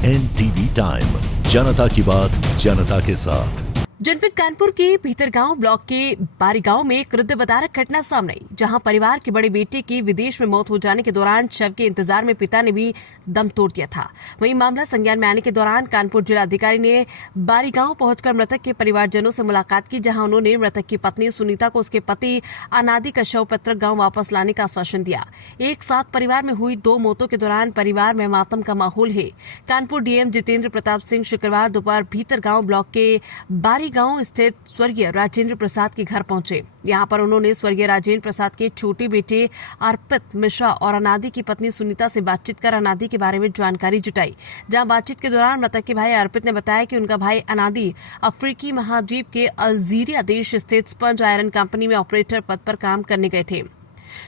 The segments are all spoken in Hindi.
NTV टाइम, जनता की बात जनता के साथ। जनपद कानपुर के भीतरगांव ब्लॉक के बारी गांव में एक हृदयविदारक घटना सामने आई, जहां परिवार के बड़े बेटे की विदेश में मौत हो जाने के दौरान शव के इंतजार में पिता ने भी दम तोड़ दिया था। वहीं मामला संज्ञान में आने के दौरान कानपुर जिलाधिकारी ने बारी गांव पहुंचकर मृतक के परिवारजनों से मुलाकात की, जहां उन्होंने मृतक की पत्नी सुनीता को उसके पति अनादि का शव पैतृक गांव वापस लाने का आश्वासन दिया। एक साथ परिवार में हुई 2 मौतों के दौरान परिवार में मातम का माहौल है। कानपुर डीएम जितेंद्र प्रताप सिंह शुक्रवार दोपहर भीतरगांव ब्लॉक के बारी गांव स्थित स्वर्गीय राजेंद्र प्रसाद के घर पहुंचे। यहां पर उन्होंने स्वर्गीय राजेंद्र प्रसाद के छोटे बेटे अर्पित मिश्रा और अनादि की पत्नी सुनीता से बातचीत कर अनादि के बारे में जानकारी जुटाई। जहां बातचीत के दौरान मृतक के भाई अर्पित ने बताया कि उनका भाई अनादि अफ्रीकी महाद्वीप के अल्जीरिया देश स्थित स्पंज आयरन कंपनी में ऑपरेटर पद पर काम करने गए थे।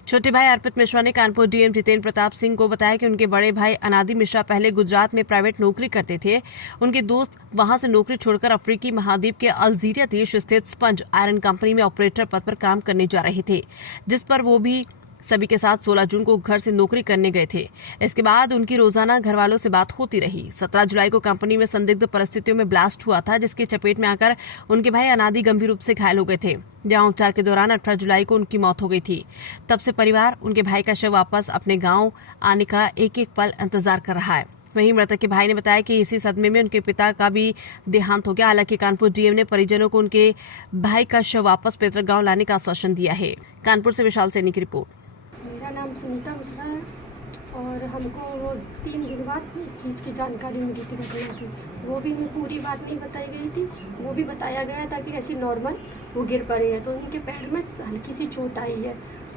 छोटे भाई अर्पित मिश्रा ने कानपुर डीएम जितेंद्र प्रताप सिंह को बताया कि उनके बड़े भाई अनादि मिश्रा पहले गुजरात में प्राइवेट नौकरी करते थे। उनके दोस्त वहां से नौकरी छोड़कर अफ्रीकी महाद्वीप के अल्जीरिया देश स्थित स्पंज आयरन कंपनी में ऑपरेटर पद पर काम करने जा रहे थे, जिस पर वो भी सभी के साथ 16 जून को घर से नौकरी करने गए थे। इसके बाद उनकी रोजाना घर वालों से बात होती रही। 17 जुलाई को कंपनी में संदिग्ध परिस्थितियों में ब्लास्ट हुआ था, जिसकी चपेट में आकर उनके भाई अनादि गंभीर रूप से घायल हो गए थे, जहां उपचार के दौरान 18 जुलाई को उनकी मौत हो गई थी। तब से परिवार उनके भाई का शव वापस अपने गाँव आने का एक एक पल इंतजार कर रहा है। वहीं मृतक के भाई ने बताया कि इसी सदमे में उनके पिता का भी देहांत हो गया। हालांकि कानपुर डीएम ने परिजनों को उनके भाई का शव वापस पैतृक गांव लाने का आश्वासन दिया है। कानपुर से विशाल सैनी की रिपोर्ट। मेरा नाम सुनीता मिश्रा है और हमको वो 3 दिन बाद इस चीज़ की जानकारी मिली थी घटना की। वो भी हमें पूरी बात नहीं बताई गई थी, वो भी बताया गया था कि ऐसी नॉर्मल वो गिर पड़े हैं तो उनके पैर में हल्की सी चोट आई है।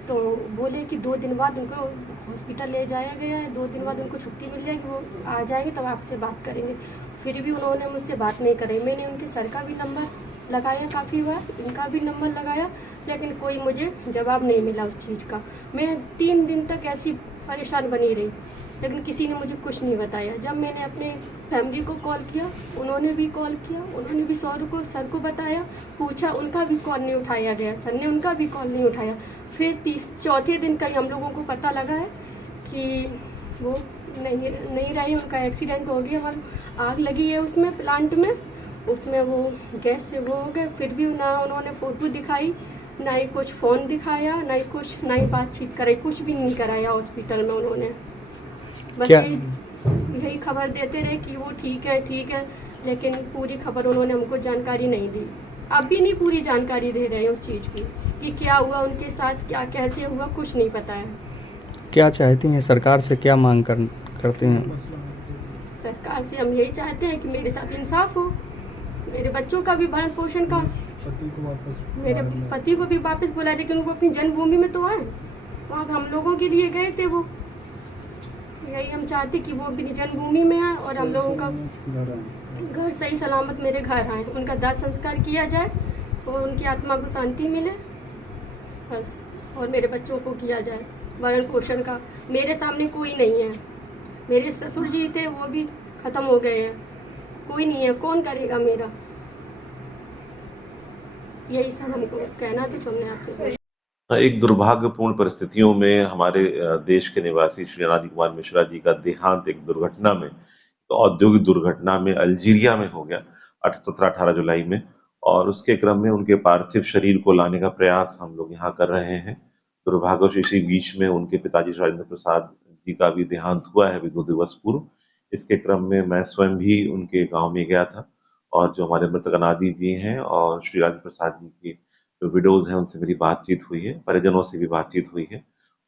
तो बोले कि 2 दिन बाद उनको हॉस्पिटल ले जाया गया है, 2 दिन बाद उनको छुट्टी मिल जाएगी, वो आ जाएंगे तब आपसे बात करेंगे। फिर भी उन्होंने मुझसे बात नहीं करी। मैंने उनके सर का भी नंबर लगाया काफ़ी बार, इनका भी नंबर लगाया, लेकिन कोई मुझे जवाब नहीं मिला उस चीज़ का। मैं 3 दिन तक ऐसी परेशान बनी रही, लेकिन किसी ने मुझे कुछ नहीं बताया। जब मैंने अपने फैमिली को कॉल किया, उन्होंने भी कॉल किया, उन्होंने भी सर को बताया, पूछा, उनका भी कॉल नहीं उठाया गया, सर ने उनका भी कॉल नहीं उठाया। फिर चौथे दिन का ही हम लोगों को पता लगा है कि वो नहीं रही, उनका एक्सीडेंट हो गया, आग लगी है उसमें प्लांट में, उसमें वो गैस से वो हो गए। फिर भी ना उन्होंने फ़ोटो दिखाई, ना ही कुछ फ़ोन दिखाया, ना ही बातचीत कराई, कुछ भी नहीं कराया हॉस्पिटल में उन्होंने। बस यही खबर देते रहे कि वो ठीक है, लेकिन पूरी खबर उन्होंने हमको जानकारी नहीं दी। अब भी नहीं पूरी जानकारी दे रहे हैं उस चीज़ की कि क्या हुआ उनके साथ, क्या कैसे हुआ, कुछ नहीं पता है। क्या चाहती हैं सरकार से, क्या मांग करते हैं? सरकार से हम यही चाहते हैं कि मेरे साथ इंसाफ हो, मेरे बच्चों का भी भरण पोषण का, मेरे पति को भी वापस बुलाए, लेकिन वो अपनी जन्मभूमि में तो आए, वहाँ हम लोगों के लिए गए थे। वो यही हम चाहते कि वो अपनी जन्मभूमि में आए और हम लोगों का घर सही सलामत मेरे घर आए, उनका दाह संस्कार किया जाए और उनकी आत्मा को शांति मिले बस, और मेरे बच्चों को किया जाए भरण पोषण का। मेरे सामने कोई नहीं है, मेरे ससुर जी थे वो भी ख़त्म हो गए हैं, कोई नहीं है, कौन करेगा मेरा? यही सब हमको कहना था, सुनने आपसे। एक दुर्भाग्यपूर्ण परिस्थितियों में हमारे देश के निवासी श्री अनादि कुमार मिश्रा जी का देहांत एक दुर्घटना में, तो औद्योगिक दुर्घटना में अल्जीरिया में हो गया 17-18 जुलाई में, और उसके क्रम में उनके पार्थिव शरीर को लाने का प्रयास हम लोग यहाँ कर रहे हैं। दुर्भाग्यवश इसी बीच में उनके पिताजी राजेंद्र प्रसाद जी का भी देहांत हुआ है अभी 2 दिवस पूर्व। इसके क्रम में मैं स्वयं भी उनके गांव में गया था, और जो हमारे मृतक अनादि जी हैं और श्री राजेंद्र प्रसाद जी की जो विडोज हैं उनसे मेरी बातचीत हुई है, परिजनों से भी बातचीत हुई है,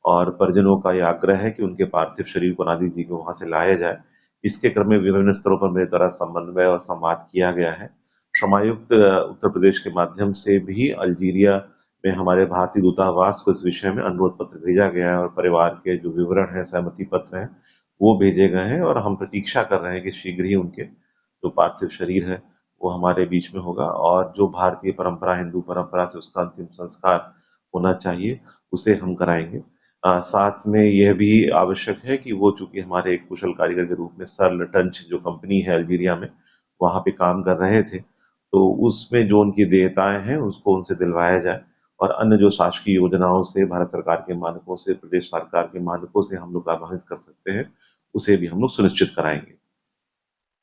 और परिजनों का ये आग्रह है कि उनके पार्थिव शरीर को अनादि जी को वहां से लाया जाए। इसके क्रम में विभिन्न स्तरों पर मेरे द्वारा समन्वय और संवाद किया गया है। श्रमायुक्त उत्तर प्रदेश के माध्यम से भी अल्जीरिया में हमारे भारतीय दूतावास को इस विषय में अनुरोध पत्र भेजा गया है, और परिवार के जो विवरण है, सहमति पत्र हैं, वो भेजे गए हैं, और हम प्रतीक्षा कर रहे हैं कि शीघ्र ही उनके जो पार्थिव शरीर है वो हमारे बीच में होगा, और जो भारतीय परंपरा, हिंदू परंपरा से उसका अंतिम संस्कार होना चाहिए उसे हम कराएंगे। साथ में यह भी आवश्यक है कि वो, चूंकि हमारे एक कुशल कारीगर के रूप में सर्ल टंच जो कंपनी है अल्जीरिया में, वहां पे काम कर रहे थे, तो उसमें जो उनकी देयताएं हैं उसको उनसे दिलवाया जाए, और अन्य जो शासकीय योजनाओं से, भारत सरकार के मानकों से, प्रदेश सरकार के मानकों से हम लोग लाभान्वित कर सकते हैं, उसे भी हम लोग सुनिश्चित कराएंगे।